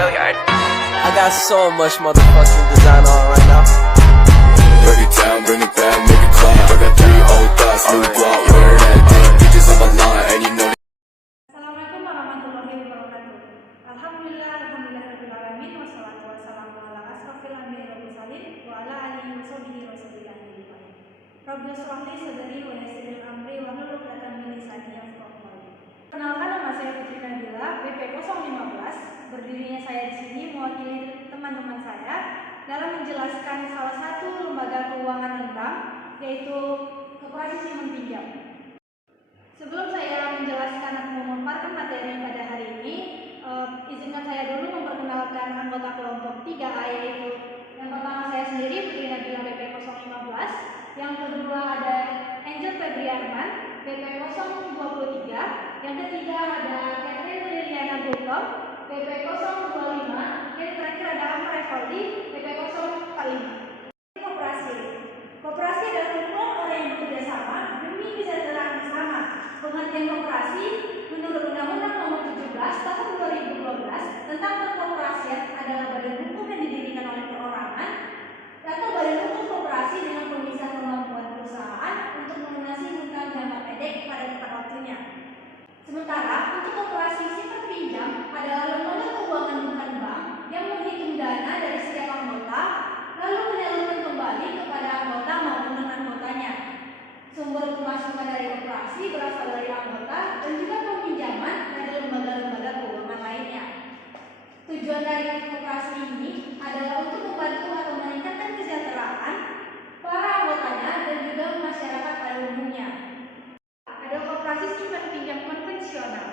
I got so much motherfucking design on right now. Break it down, bring it back, make it clap. I got 3 old thoughts, new guap, wear that thing. Bitches on my line, and you know. Assalamualaikum warahmatullahi wabarakatuh. Alhamdulillahirrahmanirrahim. Wassalatu wassalamu ala asrofil anbiya'i wal mursalin wa ala alihi wa sahbihi wa sallam. Rabbi shrah li sadri wa yassir li amri wa hlul 'uqdatam min lisani yafqahu qawli. Perkenalkan, nama saya Putri Nabila, BP 015. Berdirinya saya di sini mewakili teman-teman saya dalam menjelaskan salah satu lembaga keuangan non-bank, yaitu Koperasi Simpan Pinjam. Sebelum saya menjelaskan atau memaparkan materi pada hari ini, izinkan saya dulu memperkenalkan anggota kelompok 3A, yaitu yang pertama saya sendiri, Putri Nabila, BP 015. Yang kedua ada Angel Febri Arman, BP 023. Yang ketiga ada Catherine Liliana Gultom, BP 025. Yang terakhir ada Amar Evaldi, BP 045. Koperasi adalah kumpulan orang yang bekerja sama demi kesejahteraan bersama. Pengertian koperasi menurut Undang-Undang Nomor 17 Tahun 2012 tentang perkoperasian adalah badan hukum yang didirikan oleh perorangan atau badan hukum koperasi dengan pemisah kemampuan perusahaan untuk melunasi hutang jangka pendek pada tepat waktunya. Sementara untuk koperasi simpan pinjam adalah lembaga keuangan bukan bank yang menghitung dana dari setiap anggota lalu menyalurkan kembali kepada anggota maupun non-anggotanya. Sumber pemasukan dari koperasi berasal dari anggota dan juga peminjaman dari lembaga-lembaga keuangan lainnya. Tujuan dari koperasi ini adalah untuk membantu atau meningkatkan kesejahteraan para anggotanya dan juga masyarakat pada umumnya. Ada koperasi simpan pinjam konvensional.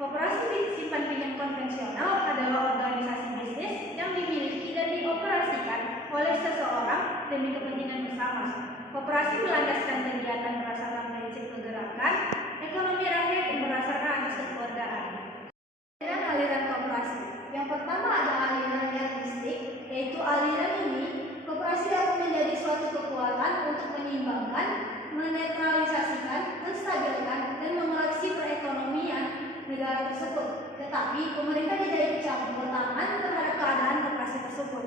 Koperasi simpan pinjam konvensional adalah organisasi bisnis yang dimiliki dan dioperasikan oleh seseorang demi kepentingan bersama. Koperasi melandaskan kegiatan berdasarkan prinsip pergerakan ekonomi rakyat yang berdasarkan asas kekeluargaan. Aliran koperasi. Yang pertama ada aliran realistik, yaitu aliran ini koperasi dapat menjadi suatu kekuatan untuk menyeimbangkan, menetralisasikan, menstabilkan, dan mengoreksi perekonomian negara tersebut. Tetapi pemerintah tidak ikut campur tangan terhadap keadaan koperasi tersebut.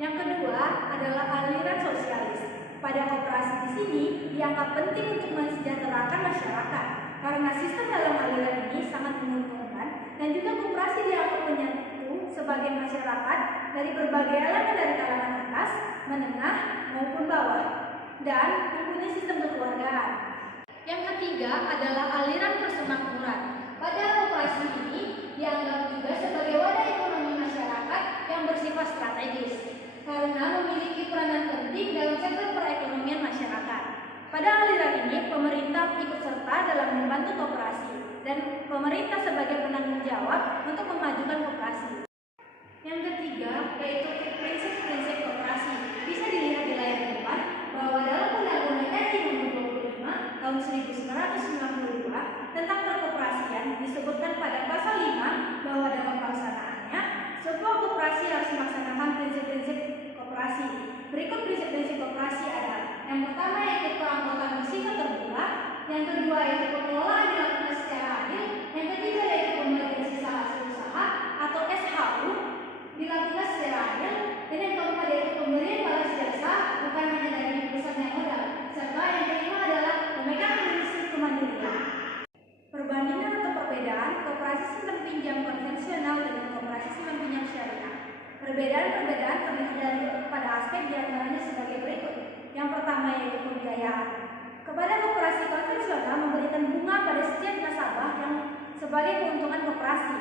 Yang kedua adalah aliran sosialis. Pada koperasi di sini dianggap penting untuk mensejahterakan masyarakat karena sistem dalam aliran ini sangat menguntungkan dan juga koperasi dianggap menyatu sebagai masyarakat dari berbagai elemen dari kalangan atas, menengah maupun bawah dan mempunyai sistem kekeluargaan. Yang ketiga adalah aliran persemakmuran. Pada koperasi ini dianggap juga sebagai wadah ekonomi masyarakat yang bersifat strategis karena memiliki peranan penting dalam sektor perekonomian masyarakat. Pada aliran ini, pemerintah ikut serta dalam membantu koperasi dan pemerintah sebagai penanggung jawab untuk memajukan koperasi. Yang ketiga yaitu prinsip-prinsip koperasi. Bisa dilihat di layar depan bahwa dalam Undang-Undang RI Nomor 25 Tahun 1992 tentang perkoperasian disebutkan pada pasal 5 bahwa dalam pelaksanaannya sebuah koperasi harus melaksanakan prinsip-prinsip koperasi. Berikut prinsip-prinsip koperasi adalah: yang pertama yaitu keanggotaan bersifat terbuka, yang kedua yaitu pengelolaan dilakukan secara adil, yang ketiga yaitu pembagian sisa hasil usaha atau SHU dilakukan secara adil, dan yang keempat yaitu pemberian balas jasa bukan hanya dari pusatnya modal, serta yang kelima adalah pemegang prinsip kemandirian. Perbandingan atau perbedaan koperasi simpan pinjam konvensional dengan koperasi simpan pinjam syariah. Perbedaan-perbedaan terlihat pada aspek diantaranya sebagai berikut. Yang pertama yaitu pembiayaan. Kepada koperasi konvensional memberikan bunga pada setiap nasabah yang sebagai keuntungan koperasi.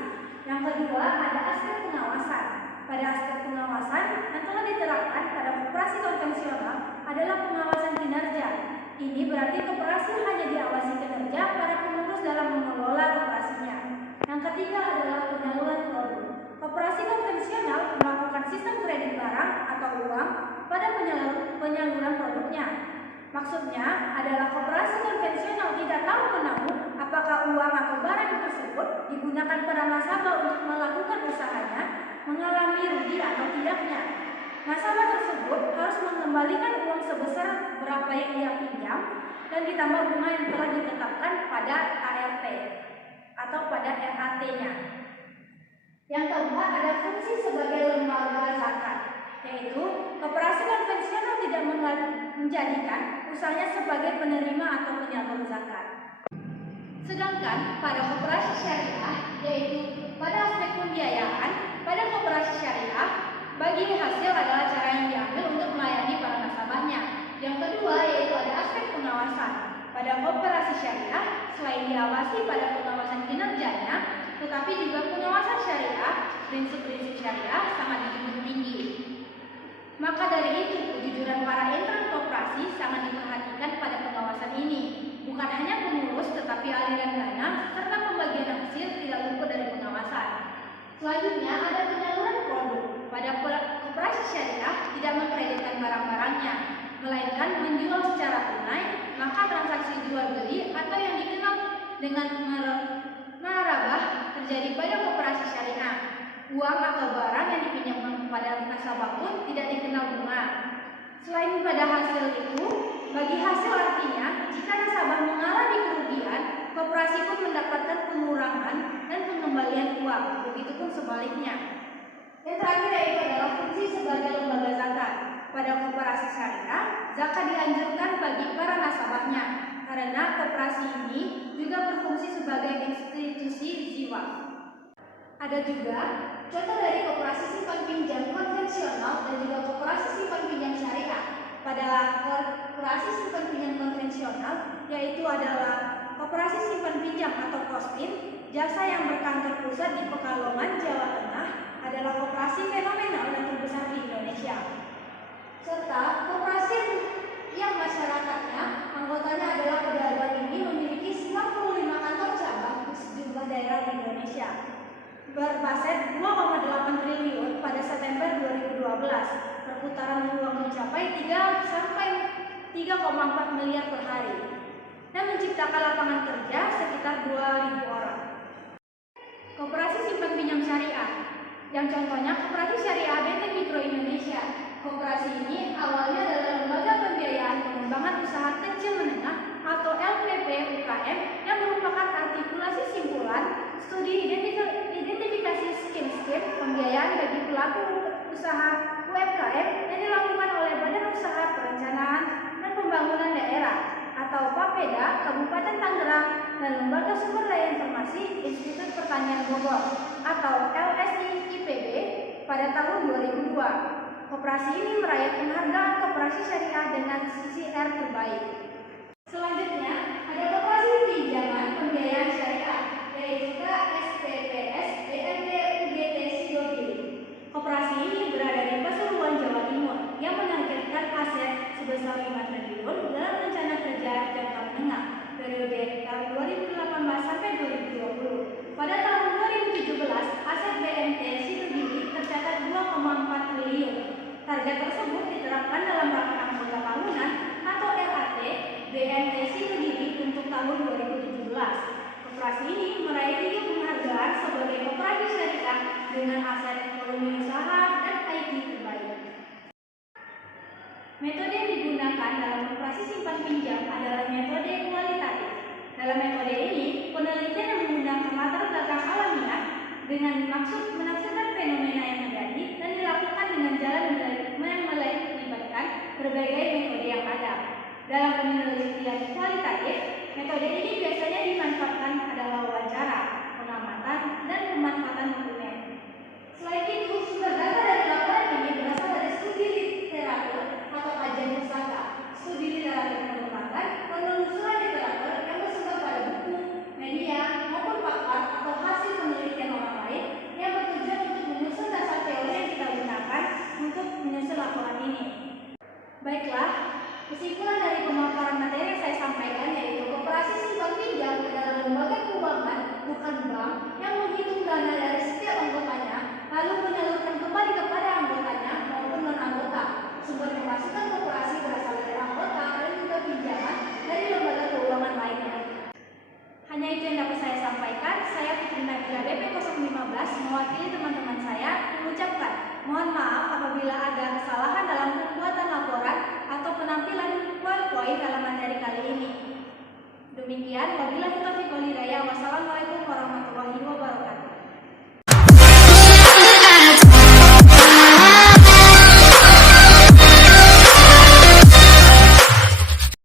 Yang kedua ada aspek pengawasan. Pada aspek pengawasan yang telah diterapkan pada koperasi konvensional adalah pengawasan kinerja. Ini berarti koperasi hanya diawasi kinerja para pengurus dalam mengelola koperasinya. Yang ketiga adalah penyaluran produk. Koperasi konvensional melakukan sistem kredit barang atau uang pada penyaluran produknya. Maksudnya adalah koperasi konvensional tidak tahu menahu apakah uang atau barang tersebut digunakan pada nasabah untuk melakukan usahanya, mengalami rugi atau tidaknya. Nasabah tersebut harus mengembalikan uang sebesar berapa yang ia pinjam dan ditambah bunga yang telah ditetapkan pada ART atau pada RAT-nya. Yang keempat, ada fungsi sebagai lembaga zakat, yaitu koperasi konvensional tidak menjadikan usahanya sebagai penerima atau penyalur zakat. Sedangkan pada koperasi syariah, yaitu pada aspek pembiayaan, pada koperasi syariah, bagi hasil adalah cara yang diambil untuk melayani para nasabahnya. Yang kedua, yaitu ada aspek pengawasan. Pada koperasi syariah, selain diawasi pada pengawasan kinerjanya, tetapi juga pengawasan syariah, prinsip-prinsip syariah sangat dijunjung tinggi. Maka dari itu, kejujuran para intern koperasi sangat diperhatikan pada pengawasan ini. Bukan hanya pengurus, tetapi aliran dana serta pembagian hasil tidak luput dari pengawasan. Selanjutnya ada penyaluran produk. Pada koperasi syariah tidak mengkreditkan barang-barangnya, melainkan menjual secara tunai. Maka transaksi jual beli atau yang dikenal dengan marabah terjadi pada koperasi syariah. Uang atau barang yang dipinjamkan kepada nasabah pun tidak dikenal bunga. Selain pada hasil itu, bagi hasil artinya jika nasabah mengalami kerugian, koperasi pun mendapatkan pengurangan dan pengembalian uang. Begitupun sebaliknya. Yang terakhir yaitu adalah fungsi sebagai lembaga zakat. Pada koperasi syariah, zakat dianjurkan bagi para nasabahnya karena koperasi ini juga berfungsi sebagai institusi ziwaf. Ada juga contoh dari koperasi simpan pinjam konvensional dan juga koperasi simpan pinjam syariah. Pada koperasi simpan pinjam konvensional yaitu adalah koperasi simpan pinjam atau KOSPIN, jasa yang berkantor pusat di Pekalongan, Jawa Tengah, adalah koperasi fenomenal dan terbesar di Indonesia. Serta koperasi yang masyarakatnya, anggotanya adalah pedagang ini memiliki 95 kantor cabang di sejumlah daerah di Indonesia. Beraset 2,8 triliun pada September 2012, perputaran uang mencapai 3 sampai 3,4 miliar per hari, dan menciptakan lapangan kerja sekitar 2.000 orang. Koperasi simpan pinjam syariah, yang contohnya Koperasi Syariah Benteng Mikro Indonesia. Koperasi ini awalnya adalah lembaga pembiayaan pengembangan usaha kecil menengah atau LPP UKM yang merupakan artikulasi simpulan studi identifikasi skim-skim pembiayaan bagi pelaku usaha UMKM yang dilakukan oleh Badan Usaha Perencanaan dan Pembangunan Daerah atau Bapeda Kabupaten Tangerang dan Lembaga Sumber Daya Informasi Institut Pertanian Bogor atau LSI IPB pada tahun 2002. Koperasi ini meraih penghargaan koperasi syariah dengan CCR terbaik. Selanjutnya ada koperasi pinjaman pembiayaan syariah, yaitu KSPPS BNT UGT Sidogiri. Koperasi ini berada di Pasuruan, Jawa Timur, yang menargetkan aset sebesar 5 triliun dalam rencana kerja jangka menengah periode tahun 2018 sampai 2020. Pada tahun 2017, aset BNT Sidogiri tercatat 2,4 triliun. Target tersebut diterapkan dalam rapat anggota tahunan atau RAT BNT Sidogiri untuk tahun 2017. Koperasi ini meraih 3 penghargaan sebagai koperasi syariah dengan aset volume usaha dan IT terbaik. Metode yang digunakan dalam koperasi simpan pinjam adalah metode kualitatif. Dalam metode ini, penelitian yang menggunakan latar belakang alamiah dengan maksud menafsirkan fenomena yang terjadi dan dilakukan dengan jalan melibatkan berbagai metode yang ada. Dalam penelitian kualitatif, metode ini biasanya dimanfaatkan adalah wawancara, pengamatan, dan pemanfaatan dokumen. Selain itu, sumber data dari laporan ini berasal dari studi literatur atau kajian pustaka. Studi literatur merupakan penelusuran literatur yang bersumber pada buku, media, maupun pakar atau hasil penelitian orang lain yang bertujuan untuk menyusun dasar teori yang kita gunakan untuk menyusun laporan ini. Baiklah, kesimpulan dari pemaparan materi yang saya sampaikan yaitu koperasi simpan pinjam adalah lembaga keuangan, bukan bank, yang menghitung dana dari setiap anggotanya lalu menyalurkan kembali kepada anggotanya maupun non-anggota. Sumber pemasukan koperasi berasal dari anggota dan juga pinjaman dari lembaga keuangan lainnya. Hanya itu yang dapat saya sampaikan. Saya Fitri Nabila BP 015 mewakili teman-teman saya mengucapkan mohon maaf apabila ada kesalahan dalam pembuatan laporan atau penampilan PowerPoint dalam materi kali ini. Demikian, wabillahi taufiq wal hidayah. Wassalamualaikum warahmatullahi wabarakatuh.